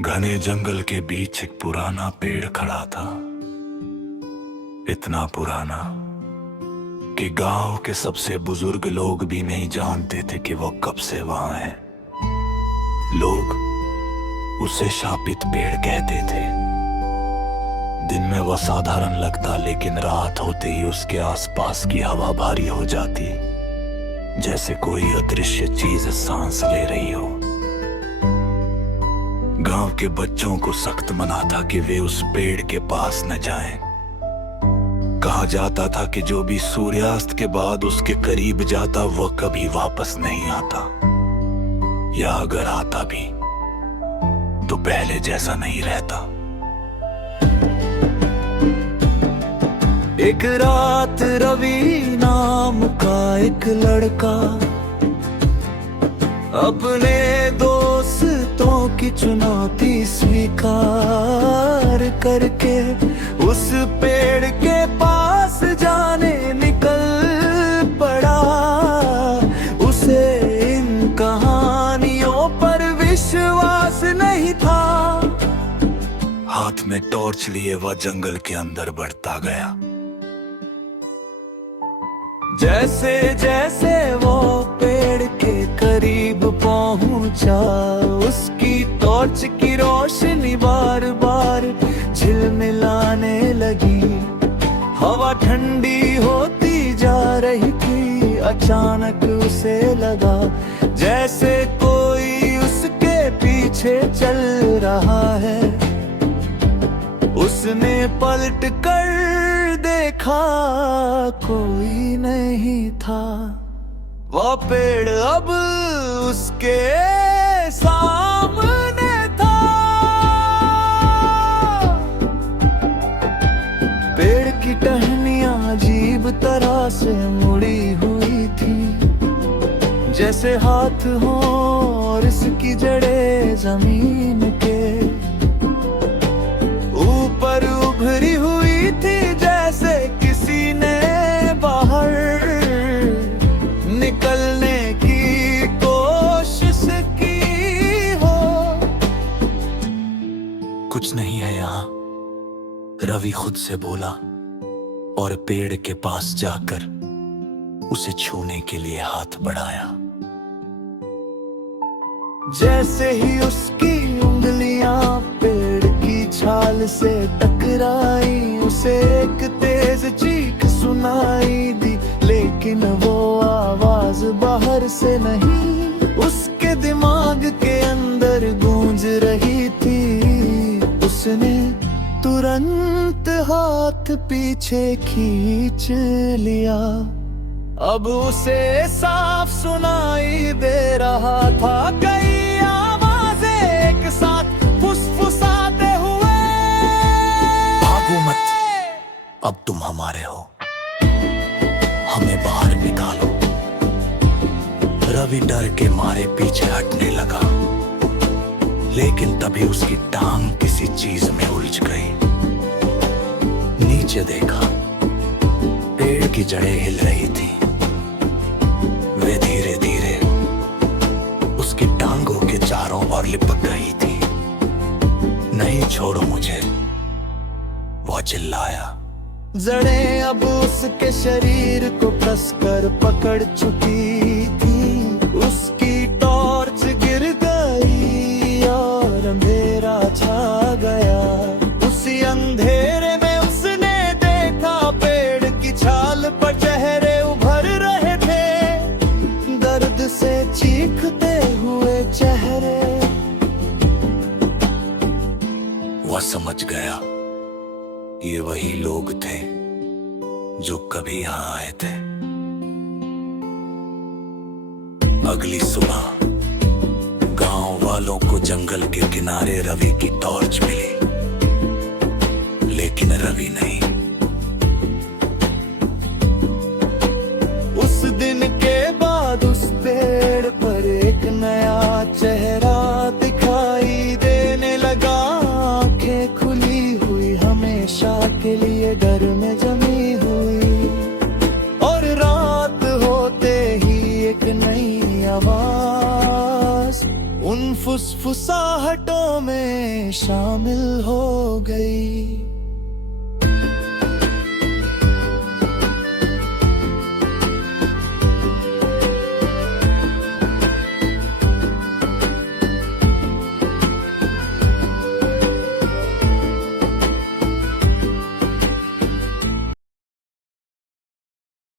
घने जंगल के बीच एक पुराना पेड़ खड़ा था। इतना पुराना कि गांव के सबसे बुजुर्ग लोग भी नहीं जानते थे कि वो कब से वहां है। लोग उसे शापित पेड़ कहते थे। दिन में वह साधारण लगता, लेकिन रात होते ही उसके आसपास की हवा भारी हो जाती, जैसे कोई अदृश्य चीज सांस ले रही हो। गांव के बच्चों को सख्त मना था कि वे उस पेड़ के पास न जाएं। कहा जाता था कि जो भी सूर्यास्त के बाद उसके करीब जाता वह कभी वापस नहीं आता, या अगर आता भी तो पहले जैसा नहीं रहता। एक रात रवि नाम का एक लड़का अपने दोस्तों की चुनौती स्वीकार करके उस पेड़ के पास जाने निकल पड़ा। उसे इन कहानियों पर विश्वास नहीं था। हाथ में टॉर्च लिए वह जंगल के अंदर बढ़ता गया। जैसे जैसे वो पेड़ के करीब पहुंचा, उसकी टॉर्च की रोशनी बार बार झिलमिलाने लगी। हवा ठंडी होती जा रही थी। अचानक उसे लगा जैसे कोई उसके पीछे चल रहा है। उसने पलट कर देखा, कोई नहीं था। वह पेड़ अब उसके सामने था। पेड़ की टहनियां अजीब तरह से मुड़ी हुई थी, जैसे हाथ हो और इसकी जड़ें जमीन के ऊपर उभरी हुई थी, जैसे किसी ने बाहर निकलने की कोशिश की हो। कुछ नहीं है यहाँ, रवि खुद से बोला और पेड़ के पास जाकर उसे छूने के लिए हाथ बढ़ाया। जैसे ही उसकी उंगलियां पेड़ की छाल से टकराई, उसे एक तेज चीख सुनाई दी, लेकिन वो आवाज बाहर से नहीं, उसके दिमाग के अंदर गूंज रही थी। उसने तुरंत हाथ पीछे खींच लिया। अब उसे साफ सुनाई दे रहा था कई आवाजें एक साथ फुसफुसाते हुए। भागो मत, अब तुम हमारे हो, हमें बाहर निकालो। रवि डर के मारे पीछे हटने लगा, लेकिन तभी उसकी टांग किसी चीज में उलझ गई। नीचे देखा, पेड़ की जड़ें हिल रही थी। वे धीरे धीरे उसकी टांगों के चारों ओर लिपट रही थी। नहीं छोड़ो मुझे, वो चिल्लाया। जड़ें अब उसके शरीर को कसकर पकड़ चुकी थी। उसकी टॉर्च गिर गई और अंधेरा छा गया। उसी अंधेरे में उसने देखा पेड़ की छाल पर चेहरे उभर रहे थे, दर्द से चीखते हुए चेहरे। वह समझ गया, ये वही लोग थे जो कभी यहाँ आए थे। अगली सुबह गांव वालों को जंगल के किनारे रवि की टॉर्च मिली, लेकिन रवि नहीं। उस दिन के बाद उस पेड़ पर एक नया चेहरा दिखाई देने लगा। आंखें खुली हुई, हमेशा के लिए डर में जमी हुई। और रात होते ही एक नई आवाज उन फुसफुस गुस्साहटों में शामिल हो गई।